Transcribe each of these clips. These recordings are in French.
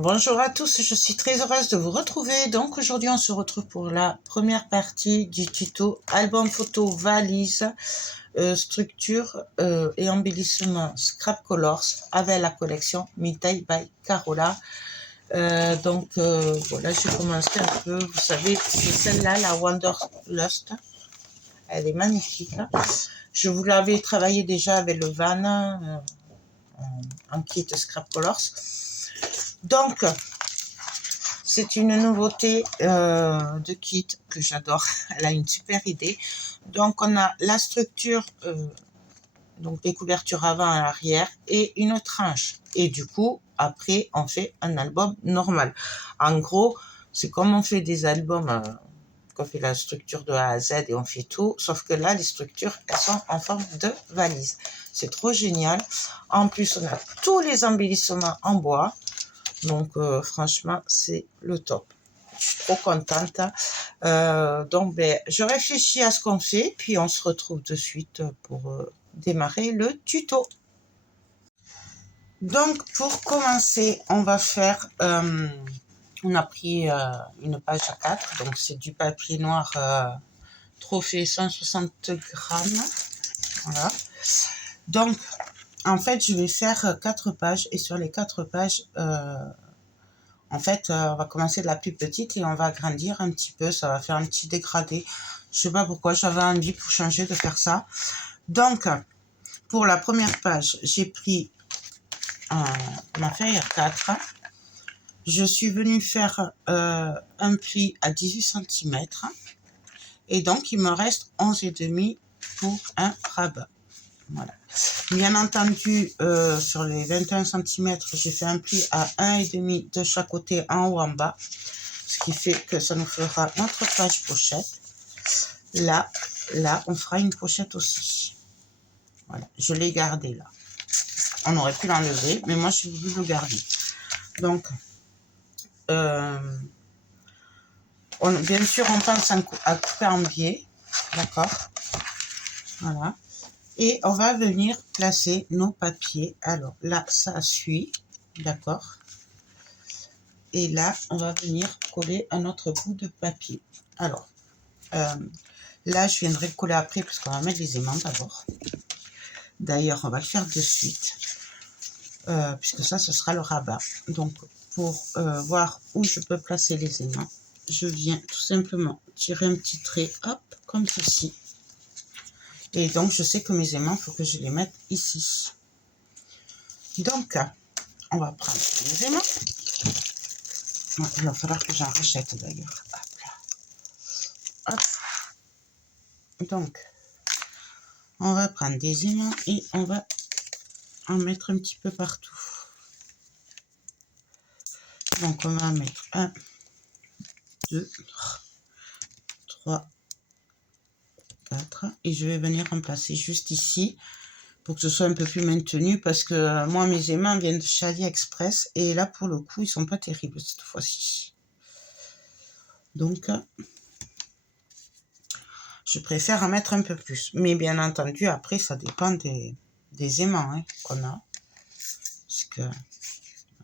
Bonjour à tous, je suis très heureuse de vous retrouver. Donc aujourd'hui on se retrouve pour la première partie du tuto album photo valise, structure et embellissement Scrap Colors avec la collection Midday by Carola. Voilà, j'ai commencé un peu, vous savez, c'est celle-là, la Wanderlust. Elle est magnifique. Je vous l'avais travaillé déjà avec le Van en kit Scrap Colors. Donc, c'est une nouveauté de kit que j'adore. Elle a une super idée. Donc, on a la structure, donc des couvertures avant et arrière et une tranche. Et du coup, après, on fait un album normal. En gros, c'est comme on fait des albums, qu'on fait la structure de A à Z et on fait tout. Sauf que là, les structures, elles sont en forme de valise. C'est trop génial. En plus, on a tous les embellissements en bois. Donc, franchement, c'est le top. Je suis trop contente. Je réfléchis à ce qu'on fait, puis on se retrouve de suite pour démarrer le tuto. Donc, pour commencer, on va faire... on a pris une page A4, donc c'est du papier noir Trophée 160 grammes. Voilà. Donc, en fait, je vais faire 4 pages, et sur les 4 pages... en fait, on va commencer de la plus petite et on va agrandir un petit peu. Ça va faire un petit dégradé. Je sais pas pourquoi, j'avais envie pour changer de faire ça. Donc, pour la première page, j'ai pris ma feuille A4. Je suis venue faire un pli à 18 cm. Et donc, il me reste 11,5 pour un rabat. Voilà. Bien entendu, sur les 21 cm, j'ai fait un pli à 1,5 de chaque côté, en haut, en bas. Ce qui fait que ça nous fera notre page pochette. Là, on fera une pochette aussi. Voilà, je l'ai gardé là. On aurait pu l'enlever, mais moi, j'ai voulu le garder. Donc, bien sûr, on pense à couper en biais. D'accord. Voilà. Et on va venir placer nos papiers. Alors, là, ça suit. D'accord. Et là, on va venir coller un autre bout de papier. Alors, là, je viendrai le coller après parce qu'on va mettre les aimants d'abord. D'ailleurs, on va le faire de suite, puisque ça, ce sera le rabat. Donc, pour voir où je peux placer les aimants, je viens tout simplement tirer un petit trait, hop, comme ceci. Et donc, je sais que mes aimants, il faut que je les mette ici. Donc, on va prendre les aimants. Il va falloir que j'en rachète d'ailleurs. Hop, hop. Donc, on va prendre des aimants et on va en mettre un petit peu partout. Donc, on va mettre 1, 2, 3, 4. Et je vais venir remplacer juste ici pour que ce soit un peu plus maintenu parce que moi, mes aimants viennent de chez AliExpress et là, pour le coup, ils sont pas terribles cette fois-ci. Donc, je préfère en mettre un peu plus. Mais bien entendu, après, ça dépend des aimants qu'on a. Parce que, vous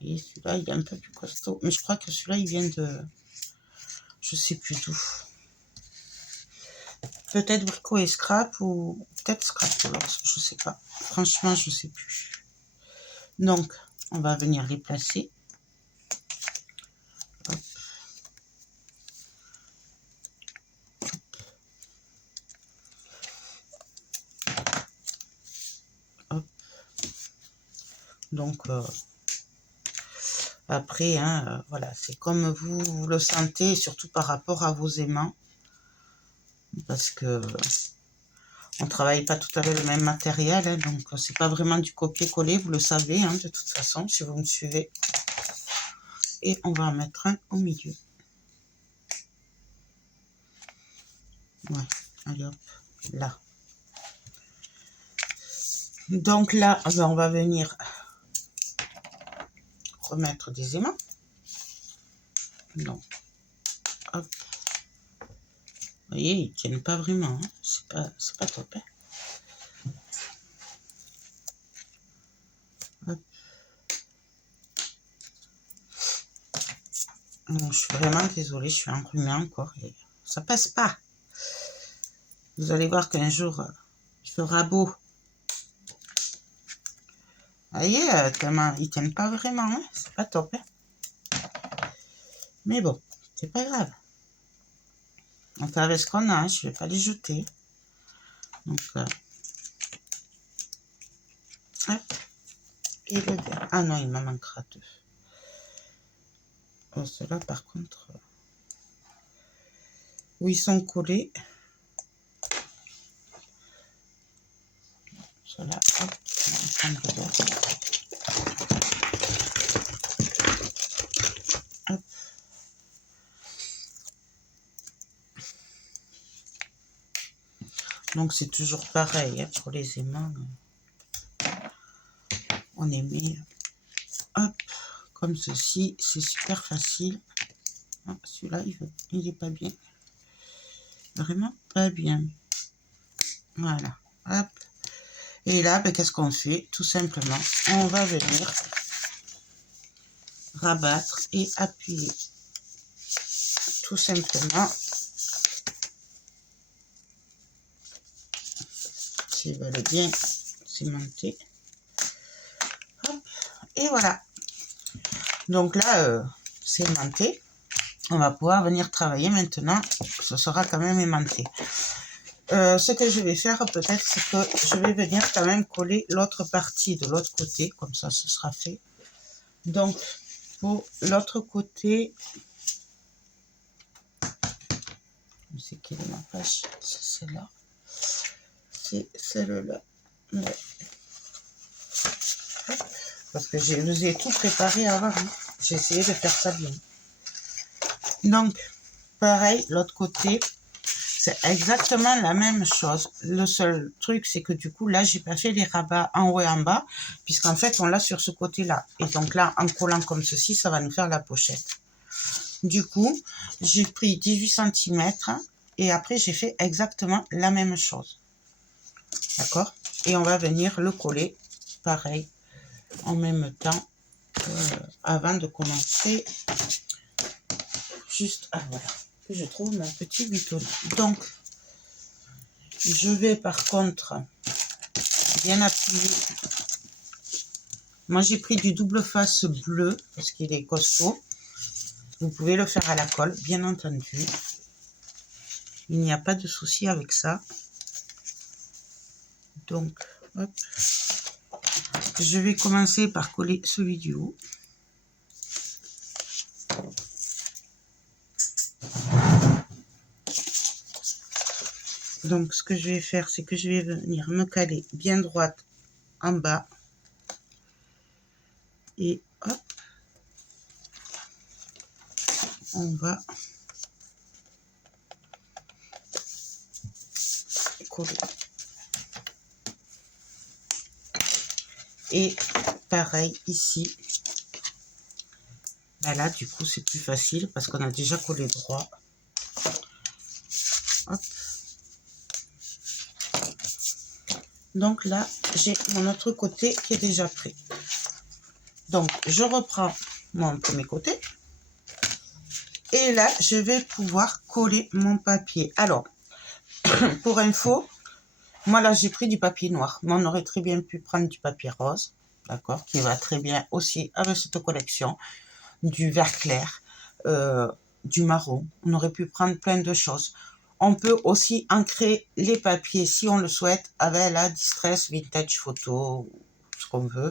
voyez, celui-là, il est un peu plus costaud. Mais je crois que celui-là, il vient de... Je sais plus d'où. Peut-être Brico et Scrap ou peut-être Scrap Colors, je sais pas. Franchement, je sais plus. Donc, on va venir les placer. Hop. Hop. Donc, après, voilà, c'est comme vous le sentez, surtout par rapport à vos aimants. Parce que on travaille pas tout à fait le même matériel, donc c'est pas vraiment du copier-coller, vous le savez, de toute façon, si vous me suivez. Et on va en mettre un au milieu. Ouais, allez hop, là. Donc là, on va venir remettre des aimants. Donc, hop. Vous voyez, ils tiennent pas vraiment, c'est pas top. Hop. Bon, je suis vraiment désolée, je suis enrhumée encore et ça passe pas. Vous allez voir qu'un jour, il fera beau. Vous voyez, ils tiennent pas vraiment, hein, c'est pas top. Hein. Mais bon, c'est pas grave. On fait avec ce qu'on a, je vais pas les jeter. Donc, hop. Et le dernier. Ah non, il m'en manquera 2. Oh, ceux-là, par contre, où ils sont collés. Ceux-là, hop, on va prendre le hop. Donc, c'est toujours pareil, hein, pour les aimants. On les met, hop, comme ceci. C'est super facile. Ah, celui-là, il est pas bien. Vraiment pas bien. Voilà, hop. Et là, ben, qu'est-ce qu'on fait? Tout simplement, on va venir rabattre et appuyer. Tout simplement. S'ils veulent bien cimenter. Hop. Et voilà. Donc là, c'est aimanté. On va pouvoir venir travailler maintenant. Ce sera quand même aimanté. Ce que je vais faire peut-être, c'est que je vais venir quand même coller l'autre partie de l'autre côté. Comme ça, ce sera fait. Donc, pour l'autre côté, c'est quelle est ma page? C'est celle-là. C'est celle-là. Ouais. Parce que je vous ai tout préparé avant. Hein. J'ai essayé de faire ça bien. Donc, pareil, l'autre côté, c'est exactement la même chose. Le seul truc, c'est que du coup, là, j'ai pas fait les rabats en haut et en bas, puisqu'en fait, on l'a sur ce côté-là. Et donc là, en collant comme ceci, ça va nous faire la pochette. Du coup, j'ai pris 18 cm et après, j'ai fait exactement la même chose. D'accord? Et on va venir le coller, pareil, en même temps, avant de commencer. Juste, ah voilà, que je trouve mon petit butonnier. Donc, je vais par contre bien appuyer. Moi, j'ai pris du double face bleu parce qu'il est costaud. Vous pouvez le faire à la colle, bien entendu. Il n'y a pas de souci avec ça. Donc, hop. Je vais commencer par coller celui du haut. Donc, ce que je vais faire, c'est que je vais venir me caler bien droite en bas. Et hop. On va coller. Et pareil ici. Ben là, du coup, c'est plus facile parce qu'on a déjà collé droit. Hop. Donc là, j'ai mon autre côté qui est déjà prêt. Donc, je reprends mon premier côté. Et là, je vais pouvoir coller mon papier. Alors, pour info, moi là, j'ai pris du papier noir. Mais on aurait très bien pu prendre du papier rose. D'accord? Qui va très bien aussi avec cette collection. Du vert clair, du marron. On aurait pu prendre plein de choses. On peut aussi ancrer les papiers, si on le souhaite, avec la Distress Vintage Photo, ce qu'on veut.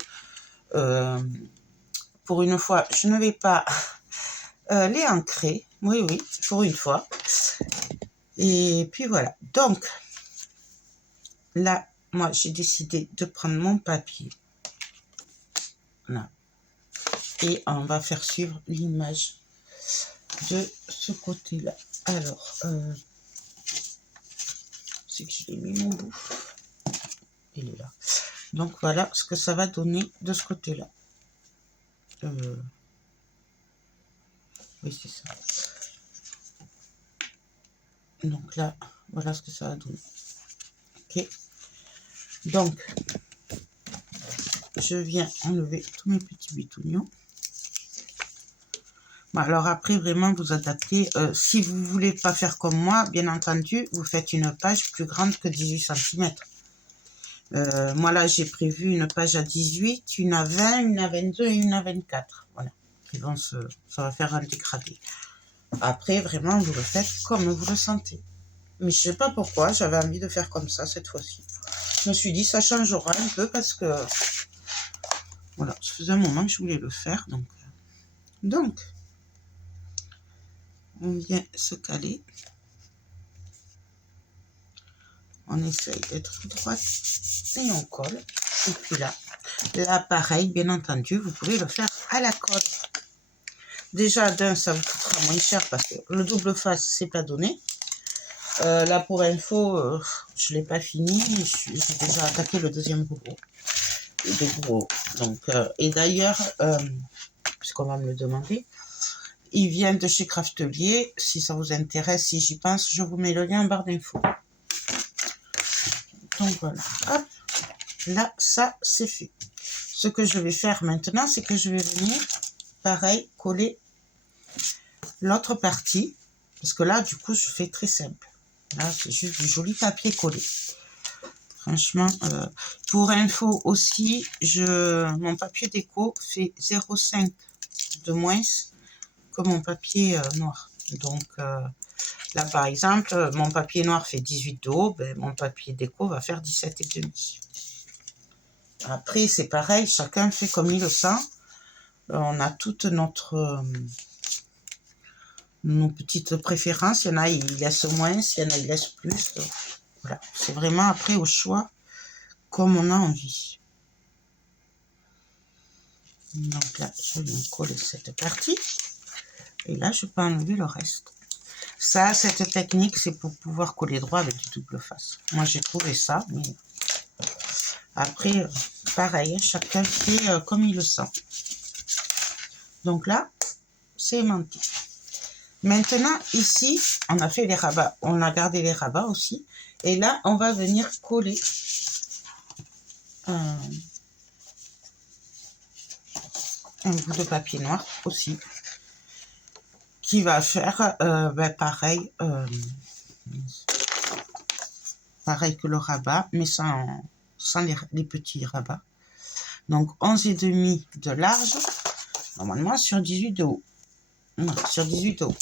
Pour une fois, je ne vais pas les ancrer. Oui, oui, pour une fois. Et puis voilà. Donc, là, moi, j'ai décidé de prendre mon papier. Là. Et on va faire suivre l'image de ce côté-là. Alors, c'est que je l'ai mis mon bout. Il est là. Donc voilà ce que ça va donner de ce côté-là. Oui, c'est ça. Donc là, voilà ce que ça va donner. Ok. Donc, je viens enlever tous mes petits bitounions. Bon, alors après, vraiment, vous adaptez. Si vous voulez pas faire comme moi, bien entendu, vous faites une page plus grande que 18 cm. Moi, là, j'ai prévu une page à 18, une à 20, une à 22 et une à 24. Voilà. Ça va faire un dégradé. Après, vraiment, vous le faites comme vous le sentez. Mais je sais pas pourquoi, j'avais envie de faire comme ça cette fois-ci. Je me suis dit, ça changera un peu parce que... Voilà, ça faisait un moment que je voulais le faire. Donc on vient se caler. On essaye d'être droite et on colle. Et puis là, pareil, bien entendu, vous pouvez le faire à la colle. Déjà, d'un, ça vous coûtera moins cher parce que le double face, c'est pas donné. Là, pour info, je l'ai pas fini. J'ai déjà attaqué le deuxième rouleau. Des gros. Donc, et d'ailleurs, puisqu'on va me le demander, il vient de chez Craftelier. Si ça vous intéresse, si j'y pense, je vous mets le lien en barre d'infos. Donc voilà, hop, là, ça, c'est fait. Ce que je vais faire maintenant, c'est que je vais venir, pareil, coller l'autre partie. Parce que là, du coup, je fais très simple. Là, c'est juste du joli papier collé. Franchement, pour info aussi, mon papier déco fait 0,5 de moins que mon papier noir. Donc, là, par exemple, mon papier noir fait 18 de haut, ben, mon papier déco va faire 17,5. Après, c'est pareil, chacun fait comme il le sent. On a toutes nos petites préférences. Il y en a, ils laissent moins, il y en a, ils laissent plus. Voilà, c'est vraiment après au choix, comme on a envie. Donc là, je viens coller cette partie. Et là, je peux enlever le reste. Ça, cette technique, c'est pour pouvoir coller droit avec du double face. Moi, j'ai trouvé ça, mais après, pareil, chacun fait comme il le sent. Donc là, c'est aimanté. Maintenant, ici, on a fait les rabats. On a gardé les rabats aussi. Et là, on va venir coller un bout de papier noir aussi. Qui va faire pareil, pareil que le rabat, mais sans les petits rabats. Donc 11,5 de large, normalement sur 18 de haut. Non, sur 18 de haut.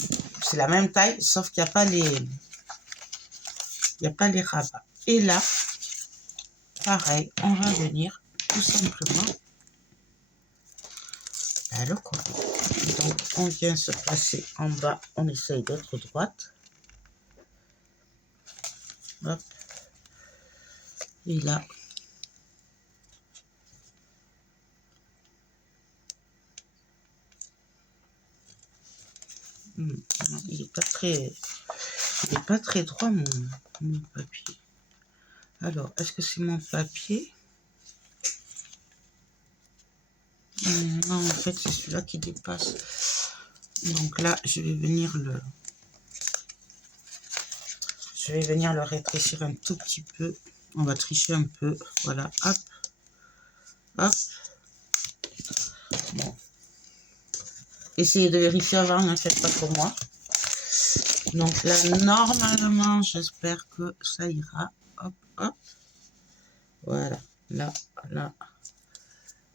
C'est la même taille, sauf qu'il n'y a pas les rabats. Et là, pareil, on va venir tout simplement le coller. Donc on vient se placer en bas, on essaye d'être droite. Hop. Et là, il n'est pas très droit mon papier. Alors, est-ce que c'est mon papier? Non, en fait, c'est celui-là qui dépasse. Donc là, je vais venir le rétrécir un tout petit peu. On va tricher un peu. Voilà, hop, hop. Bon. Essayez de vérifier avant, ne faites pas comme moi. Donc là, normalement, j'espère que ça ira. Hop, hop. Voilà, là, là.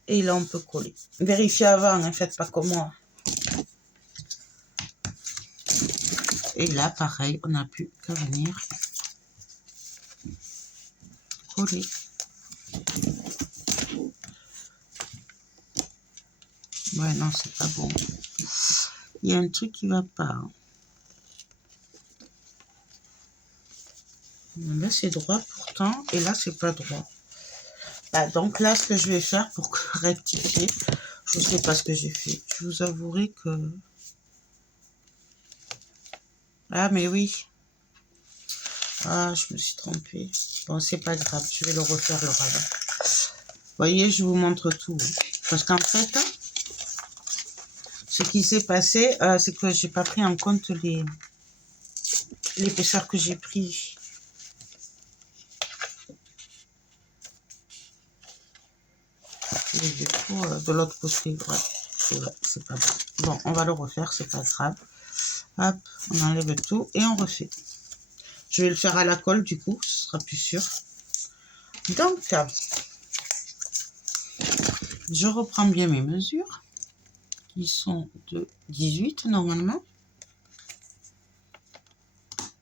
Et là, on peut coller. Vérifiez avant, ne faites pas comme moi. Et là, pareil, on n'a plus qu'à venir coller. Ouais, non, c'est pas bon. Il y a un truc qui va pas. Hein. Là, c'est droit pourtant, et là, c'est pas droit. Ah, donc là, ce que je vais faire pour rectifier, je sais pas ce que j'ai fait. Je vous avouerai que... Ah, mais oui. Ah, je me suis trompée. Bon, c'est pas grave, je vais le refaire le rabat. Vous voyez, je vous montre tout. Parce qu'en fait, ce qui s'est passé, c'est que j'ai pas pris en compte l'épaisseur que j'ai pris. Et du coup, de l'autre côté, ouais. c'est pas bon. Bon, on va le refaire, c'est pas grave. Hop, on enlève tout et on refait. Je vais le faire à la colle, du coup, ce sera plus sûr. Donc, je reprends bien mes mesures, qui sont de 18 normalement.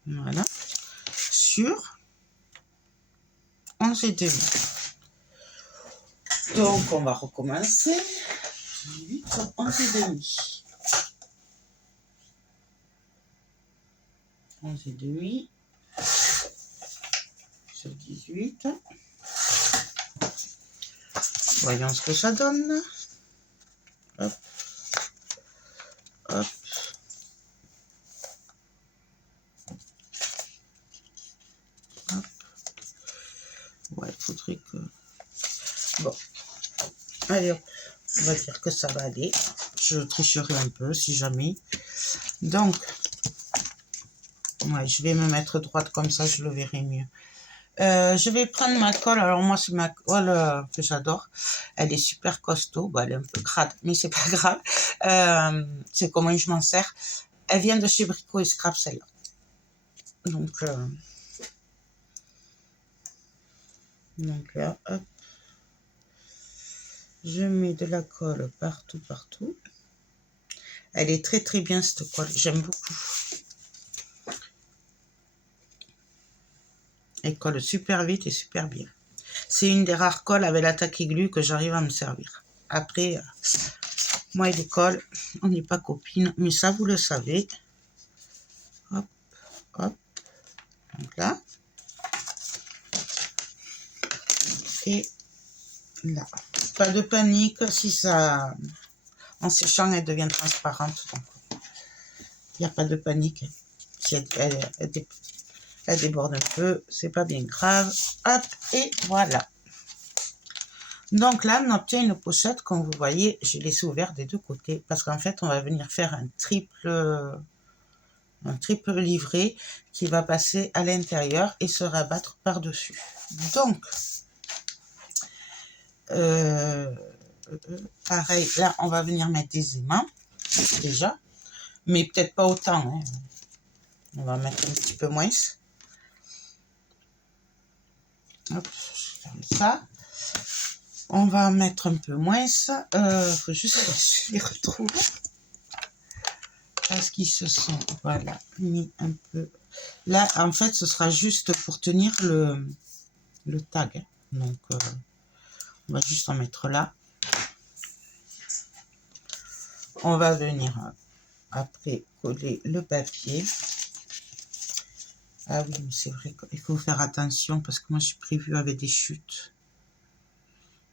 Voilà. Sur 11 et demi. Donc, on va recommencer. 18 sur 11 et demi. 11 et demi. Sur 18. Voyons ce que ça donne. Hop. Hop. Hop. Ouais, il faudrait que... Bon. Allez, hop. On va dire que ça va aller. Je tricherai un peu, si jamais. Donc, ouais, je vais me mettre droite comme ça, je le verrai mieux. Je vais prendre ma colle. Alors moi, c'est ma colle que j'adore. Elle est super costaud. Bon, elle est un peu crade, mais c'est pas grave. C'est comment je m'en sers. Elle vient de chez Brico et Scrap, celle-là. Donc là, hop. Je mets de la colle partout, partout. Elle est très très bien cette colle. J'aime beaucoup. Elle colle super vite et super bien. C'est une des rares colles avec l'attaque aiguë que j'arrive à me servir. Après, moi et les colles, on n'est pas copines, mais ça vous le savez. Hop, hop. Donc là. Et là. Pas de panique si ça... En séchant, elle devient transparente. Donc, il n'y a pas de panique. Si elle déborde un peu, c'est pas bien grave. Hop, et voilà. Donc là, on obtient une pochette, comme vous voyez, j'ai laissé ouvert des deux côtés, parce qu'en fait, on va venir faire un triple livret qui va passer à l'intérieur et se rabattre par-dessus. Donc, pareil, là, on va venir mettre des aimants, déjà, mais peut-être pas autant, hein. On va mettre un petit peu moins. Hop, je ferme ça. On va mettre un peu moins. Faut juste que je les retrouve. Parce qu'ils se sont, voilà, mis un peu. Là, en fait, ce sera juste pour tenir le tag. Donc, on va juste en mettre là. On va venir après coller le papier. Ah oui, mais c'est vrai qu'il faut faire attention parce que moi, j'ai prévu avec des chutes.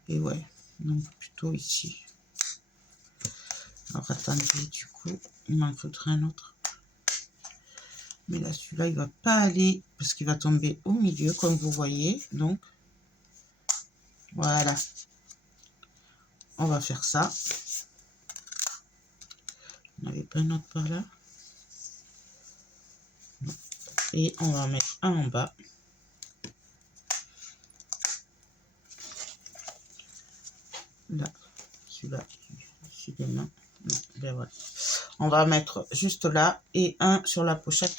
Et ouais, donc plutôt ici. Alors, attendez, du coup, il m'en faudrait un autre. Mais là, celui-là, il va pas aller parce qu'il va tomber au milieu, comme vous voyez. Donc, voilà. On va faire ça. On n'avait pas un autre par là. Et on va en mettre un en bas. Là, celui-là, décidément. Non, ben voilà. On va mettre juste là et un sur la pochette.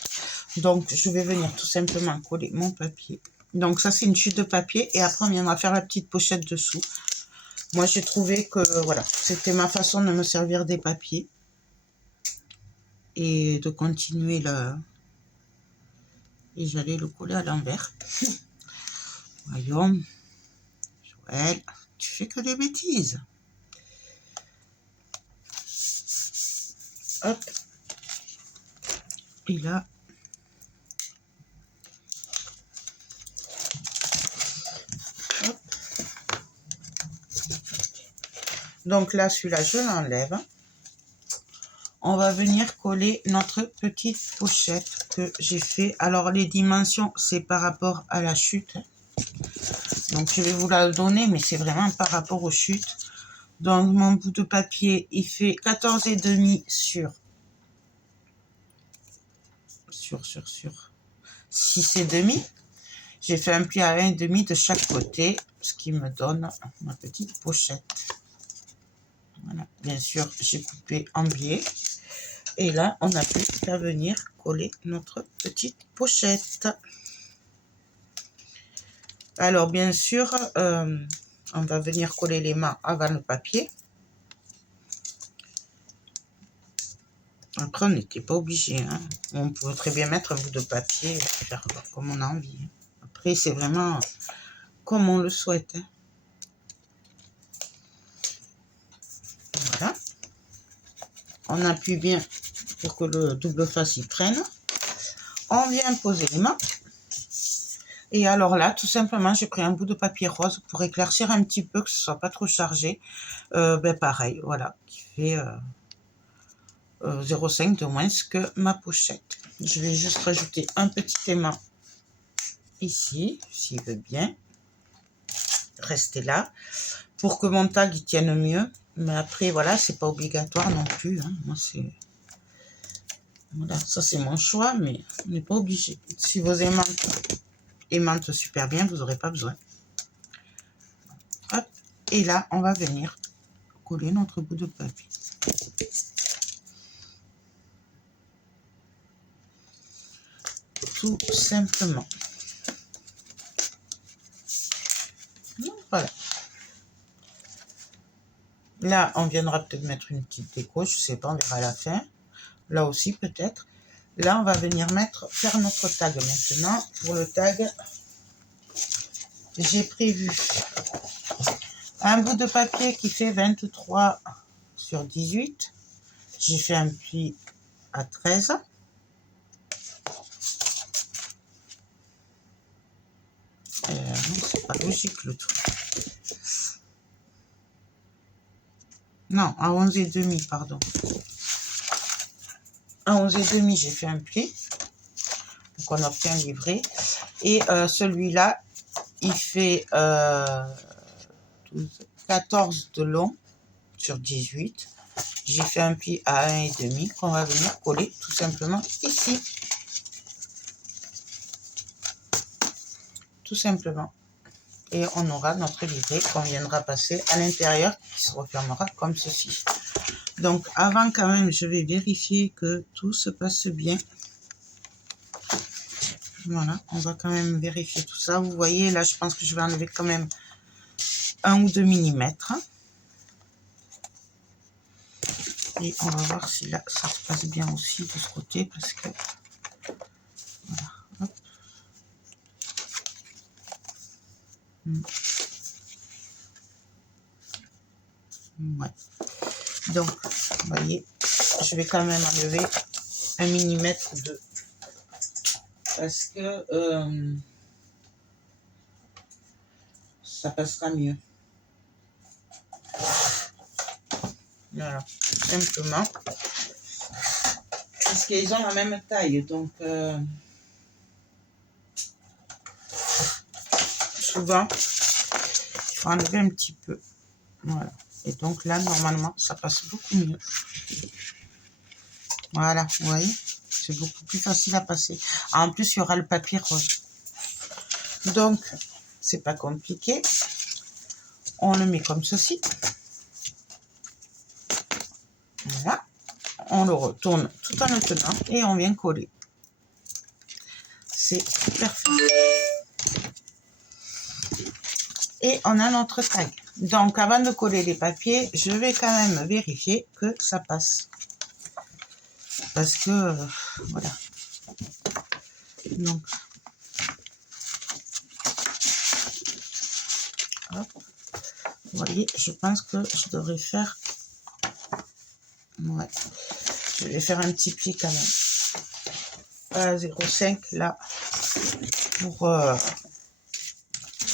Donc, je vais venir tout simplement coller mon papier. Donc, ça, c'est une chute de papier. Et après, on viendra faire la petite pochette dessous. Moi, j'ai trouvé que, voilà, c'était ma façon de me servir des papiers. Et de continuer là. Et j'allais le coller à l'envers. Voyons. Joël, tu fais que des bêtises. Hop. Et là. Hop. Donc là, celui-là, je l'enlève. On va venir coller notre petite pochette que j'ai fait. Alors, les dimensions, c'est par rapport à la chute. Donc, je vais vous la donner, mais c'est vraiment par rapport aux chutes. Donc, mon bout de papier, il fait 14,5 sur 6,5. J'ai fait un pli à 1,5 de chaque côté, ce qui me donne ma petite pochette. Voilà. Bien sûr, j'ai coupé en biais. Et là, on n'a plus qu'à venir coller notre petite pochette. Alors, bien sûr, on va venir coller les mains avant le papier. Après, on n'était pas obligé. Hein. On pouvait très bien mettre un bout de papier et faire comme on a envie. Après, c'est vraiment comme on le souhaite. Hein. Voilà. On appuie bien pour que le double face y prenne. On vient poser les mains. Et alors là, tout simplement, j'ai pris un bout de papier rose pour éclaircir un petit peu, que ce soit pas trop chargé. Ben pareil, voilà, qui fait 0,5 de moins que ma pochette. Je vais juste rajouter un petit aimant ici, s'il veut bien rester là, pour que mon tag il tienne mieux. Mais après, voilà, c'est pas obligatoire non plus. Hein. Moi, c'est... Voilà, ça c'est mon choix, mais on n'est pas obligé. Si vos aimantent super bien, vous n'aurez pas besoin. Hop. Et là, on va venir coller notre bout de papier. Tout simplement. Voilà. Là, on viendra peut-être mettre une petite déco, je sais pas, on verra à la fin. Là aussi, peut-être. Là, on va venir faire notre tag maintenant. Pour le tag, j'ai prévu un bout de papier qui fait 23 sur 18. J'ai fait un pli à 13. C'est pas logique le truc. Non, à 11 et demi, pardon. À 11 et demi, j'ai fait un pli. Donc, on obtient livré. Et celui-là, il fait 14 de long sur 18. J'ai fait un pli à 1,5 qu'on va venir coller tout simplement ici. Tout simplement. Et on aura notre livret qu'on viendra passer à l'intérieur qui se refermera comme ceci. Donc avant quand même, je vais vérifier que tout se passe bien. Voilà, on va quand même vérifier tout ça. Vous voyez, là, je pense que je vais enlever quand même 1 ou 2 millimètres. Et on va voir si là, ça se passe bien aussi de ce côté, parce que... Voilà, hop. Ouais. Donc, vous voyez, je vais quand même enlever 1 millimètre de... Parce que ça passera mieux. Voilà, tout simplement. Parce qu'ils ont la même taille, donc souvent, il faut enlever un petit peu. Voilà. Et donc là, normalement, ça passe beaucoup mieux. Voilà, vous voyez, c'est beaucoup plus facile à passer. En plus, il y aura le papier rose. Donc, c'est pas compliqué. On le met comme ceci. Voilà. On le retourne tout en le tenant et on vient coller. C'est parfait. Et on a notre tag. Donc, avant de coller les papiers, je vais quand même vérifier que ça passe. Parce que, voilà. Donc, hop. Vous voyez, je pense que je devrais faire... Ouais. Je vais faire un petit pli quand même. À 0,5 là. Pour...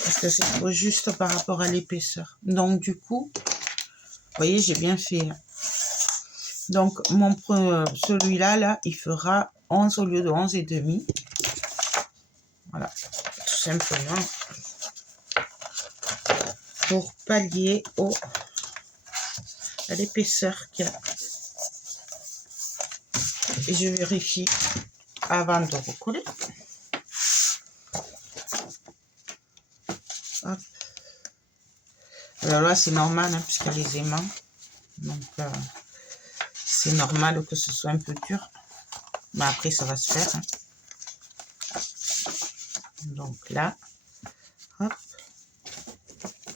parce que c'est trop juste par rapport à l'épaisseur. Donc, du coup, vous voyez, j'ai bien fait là. Donc, celui-là, là, il fera 11 au lieu de 11 et demi. Voilà, tout simplement. Pour pallier à l'épaisseur qu'il y a. Et je vérifie avant de recoller. Hop. Alors là, c'est normal, hein, puisqu'il y a les aimants. Donc, c'est normal que ce soit un peu dur. Mais après, ça va se faire. Hein. Donc là, hop,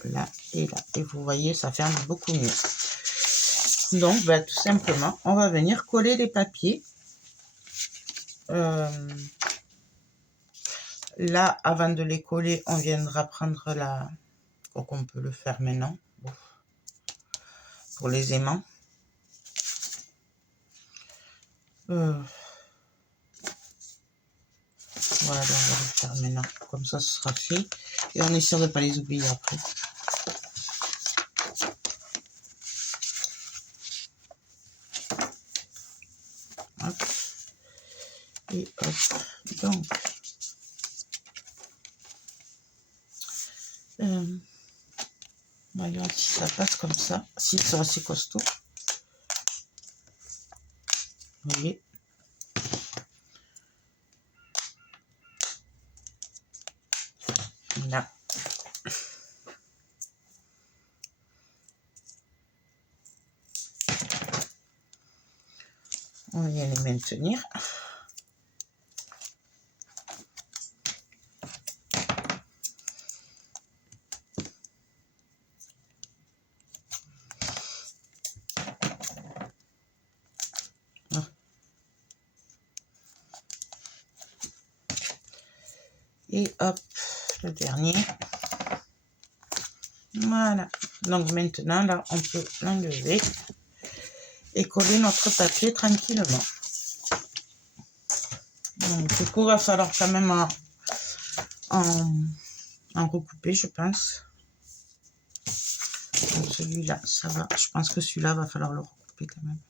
là et là. Et vous voyez, ça ferme beaucoup mieux. Donc, bah, tout simplement, on va venir coller les papiers. Là, avant de les coller, on viendra prendre la... Donc, on peut le faire maintenant. Pour les aimants. Voilà, on va le faire maintenant. Comme ça, ce sera fait. Et on est sûr de ne pas les oublier après. Hop. Et hop. Donc, voyons si ça passe comme ça. Si c'est assez costaud. Vous voyez. Là. On vient les maintenir. Et hop, le dernier. Voilà. Donc maintenant, là, on peut l'enlever et coller notre papier tranquillement. Donc, du coup, il va falloir quand même en recouper, je pense. Donc, celui-là, ça va. Je pense que celui-là, va falloir le recouper quand même.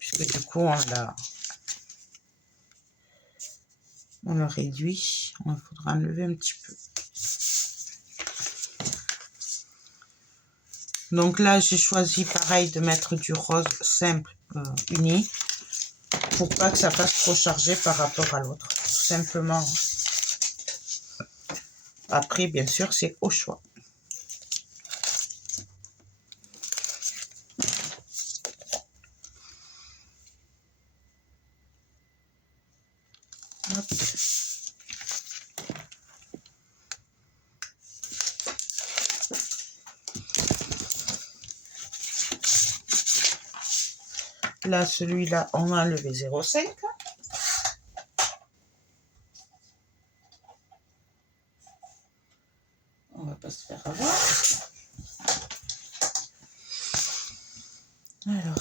Puisque du coup, on le réduit. Il faudra enlever un petit peu. Donc là, j'ai choisi pareil de mettre du rose simple uni pour pas que ça fasse trop chargé par rapport à l'autre. Tout simplement. Après, bien sûr, c'est au choix. Hop. Là, celui-là, on va enlever 0,5. On va pas se faire avoir. Alors.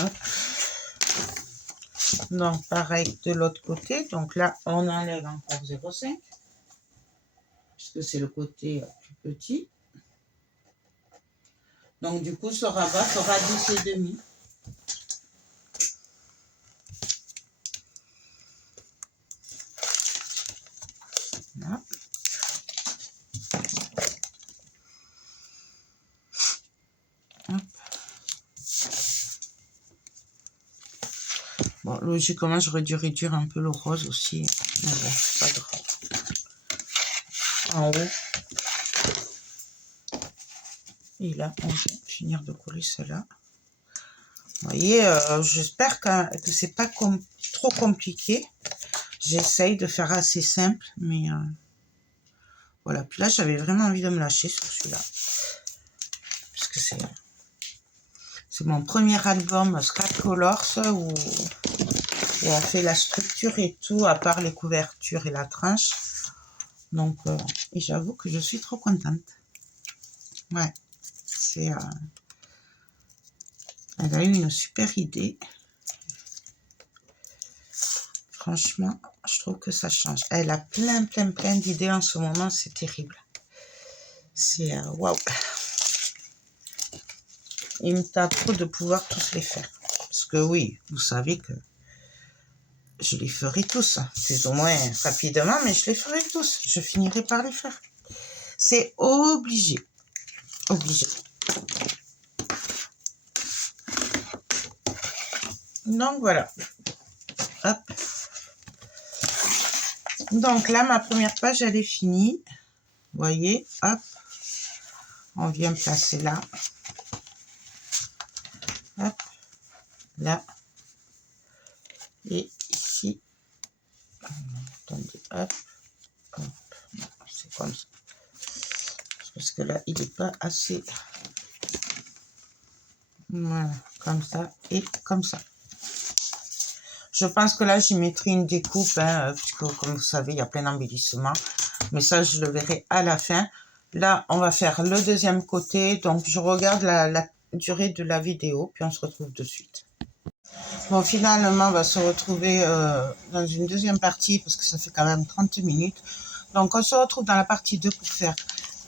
Hop. Donc, pareil de l'autre côté. Donc là, on enlève encore 0,5. Puisque c'est le côté plus petit. Donc, du coup, ce rabat fera 10,5. Là. Hop. Bon, logiquement, j'aurais dû réduire un peu le rose aussi. Mais bon, c'est pas grave. En haut. Et là, on va finir de coller cela. Vous voyez, j'espère que c'est pas trop compliqué. J'essaye de faire assez simple, mais voilà. Puis là, j'avais vraiment envie de me lâcher sur celui-là. Puisque c'est mon premier album Scrap Colors où on fait la structure et tout, à part les couvertures et la tranche. Donc, et j'avoue que je suis trop contente. Ouais, elle a eu une super idée. Franchement, je trouve que ça change. Elle a plein d'idées en ce moment, c'est terrible. C'est waouh. Il me tape trop de pouvoir tous les faire. Parce que oui, vous savez que je les ferai tous, plus ou moins rapidement, mais je les ferai tous. Je finirai par les faire. C'est obligé. Obligé. Donc voilà. Hop. Donc là, ma première page, elle est finie. Vous voyez, hop. On vient placer là. Hop. Là. Et ici. Attendez, hop. Hop. C'est comme ça. Parce que là, il n'est pas assez. Voilà, comme ça et comme ça. Je pense que là, j'y mettrai une découpe, hein, puisque comme vous savez, il y a plein d'embellissements. Mais ça, je le verrai à la fin. Là, on va faire le deuxième côté. Donc, je regarde la durée de la vidéo, puis on se retrouve de suite. Bon, finalement, on va se retrouver dans une deuxième partie, parce que ça fait quand même 30 minutes. Donc, on se retrouve dans la partie 2 pour faire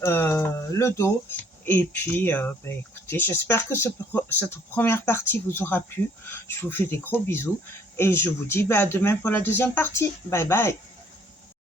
le dos. Et puis, ben, écoutez, j'espère que cette première partie vous aura plu. Je vous fais des gros bisous. Et je vous dis à demain pour la deuxième partie. Bye bye.